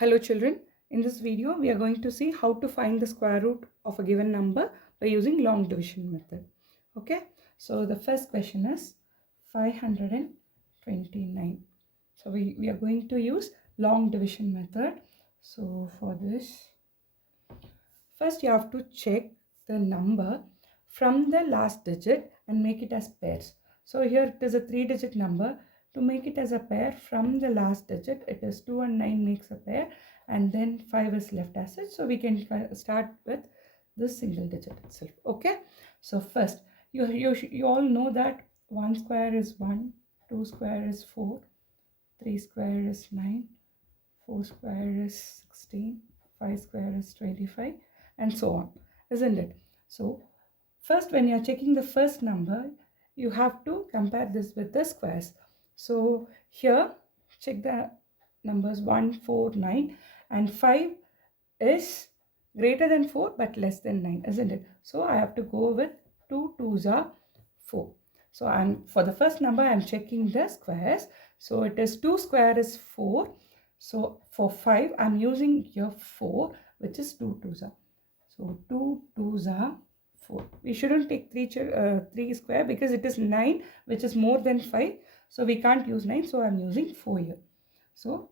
Hello children, in this video we are going to see how to find the square root of a given number by using long division method. Okay, so the first question is 529. So we are going to use long division method. So for this, first you have to check the number from the last digit and make it as pairs. So here it is a 3-digit number. To make it as a pair from the last digit, it is 2 and 9 makes a pair, and then 5 is left as such. So we can start with this single digit itself. Okay, so first you all know that 1 square is 1, 2 square is 4, 3 square is 9, 4 square is 16, 5 square is 25, and so on, isn't it? So first, when you're checking the first number, you have to compare this with the squares. So here, check the numbers 1, 4, 9, and 5 is greater than 4 but less than 9, isn't it? So I have to go with 2 2s are 4. So for the first number, I'm checking the squares. So it is 2 square is 4. So for 5, I'm using here 4, which is 2 2s are. So 2 2s are 4. We shouldn't take 3 square because it is 9, which is more than 5. So we can't use 9. So I'm using 4 here. So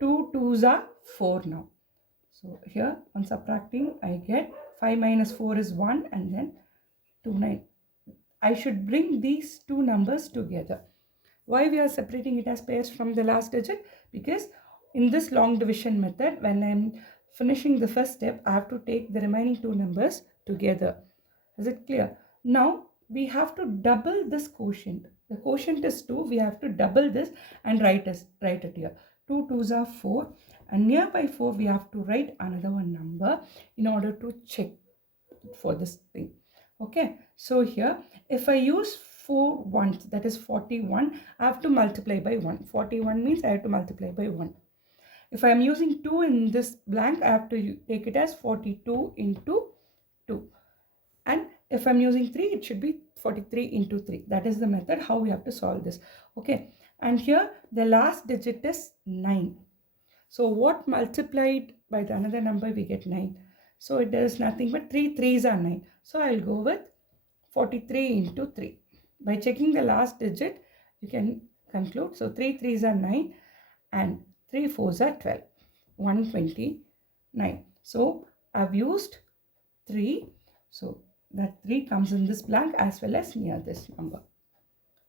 2 2s are 4 now. So here on subtracting, I get 5 minus 4 is 1, and then 2 9. I should bring these two numbers together. Why we are separating it as pairs from the last digit? Because in this long division method, when I'm finishing the first step, I have to take the remaining two numbers together. Is it clear? Now we have to double this quotient. The quotient is 2. We have to double this and write it here. 2 2s are 4, and nearby 4 we have to write another one number in order to check for this thing. Okay, so here if I use 4 ones, that is 41, I have to multiply by 1. 41 means I have to multiply by 1. If I am using 2 in this blank, I have to take it as 42 into 2. And if I'm using 3, it should be 43 into 3. That is the method how we have to solve this. Okay, and here the last digit is 9. So what multiplied by the another number, we get 9. So it is nothing but 3 3s are 9. So I'll go with 43 into 3. By checking the last digit, you can conclude. So 3 3s are 9 and 3 4s are 12. 129. So I've used 3. So that 3 comes in this blank as well as near this number.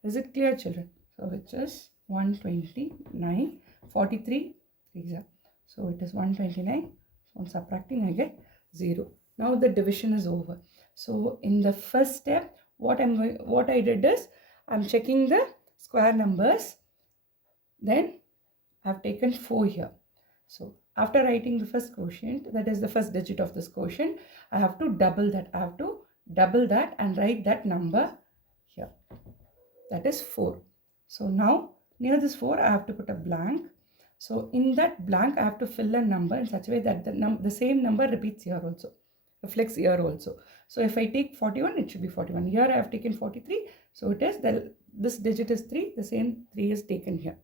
Is it clear, children? So which is 129, 43 3s are. So it is 129. So on subtracting, I get 0. Now the division is over. So in the first step, what I did is I'm checking the square numbers. Then I've taken 4 here. So after writing the first quotient, that is the first digit of this quotient, I have to double that. I have to double that and write that number here. That is 4. So now near this 4, I have to put a blank. So in that blank, I have to fill a number in such a way that the same number repeats here also, reflects here also. So if I take 41, it should be 41. Here I have taken 43. So it is this digit is 3. The same 3 is taken here.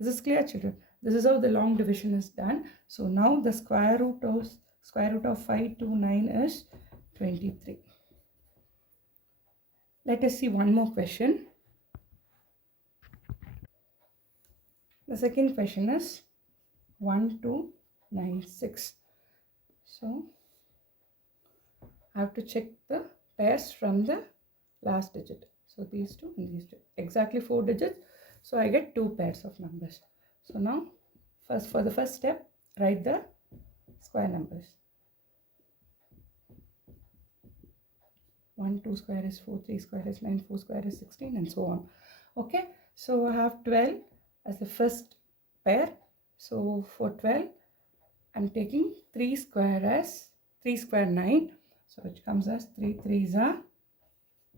This is clear, children. This is how the long division is done. So now the square root of 529 is 23. Let us see one more question. The second question is 1296. So I have to check the pairs from the last digit. So these two and these two. Exactly 4 digits. So I get 2 pairs of numbers. So now for the first step, write the square numbers. 1 2 square is 4, 3 square is 9, 4 square is 16, and so on. Okay, so I have 12 as the first pair. So for 12, I'm taking 3 square as 3 square 9. So which comes as 3 3s are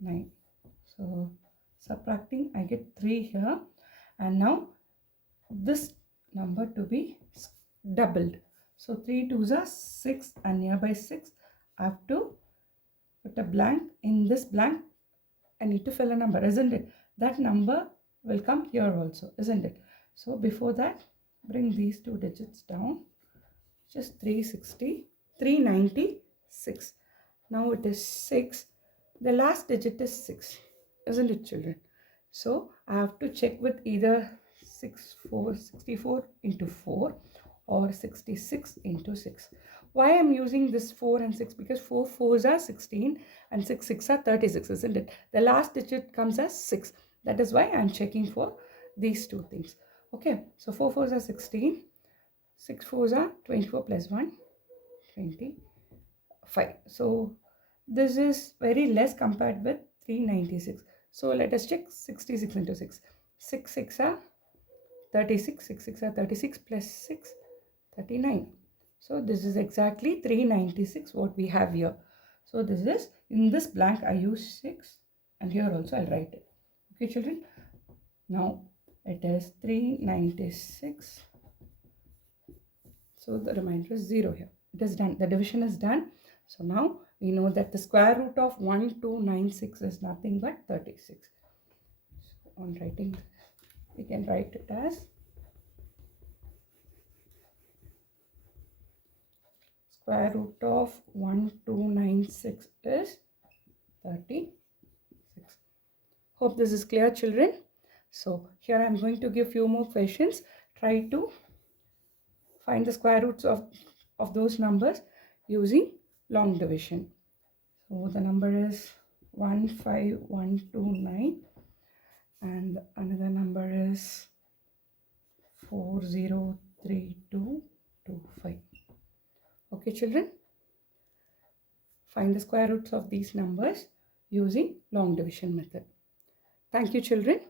9. So subtracting, I get 3 here. And now this number to be doubled. So 3 2s are 6, and nearby 6, I have to put a blank. In this blank, I need to fill a number, isn't it? That number will come here also, isn't it? So before that, bring these two digits down, just 396. Now it is 6. The last digit is 6, isn't it, children? So I have to check with either 64 into 4 or 66 into 6. Why I'm using this 4 and 6? Because 4 4s are 16 and 6 6 are 36, isn't it? The last digit comes as 6. That is why I'm checking for these two things. Okay, so 4 4s are 16, 6 4s are 24 plus 1, 25. So this is very less compared with 396. So let us check 66 into 6. 6 6 are 36, 6 6 are 36 plus 6, 39. So this is exactly 396 what we have here. So this is, in this blank I use 6 and here also I'll write it. Okay children, now it is 396. So the remainder is 0 here. It is done. The division is done. So now we know that the square root of 1296 is nothing but 36. So on writing, we can write it as square root of 1296 is 36. Hope this is clear, children. So here I am going to give few more questions. Try to find the square roots of those numbers using long division. So the number is 15129 and another number is 403225. Okay children, find the square roots of these numbers using long division method. Thank you children.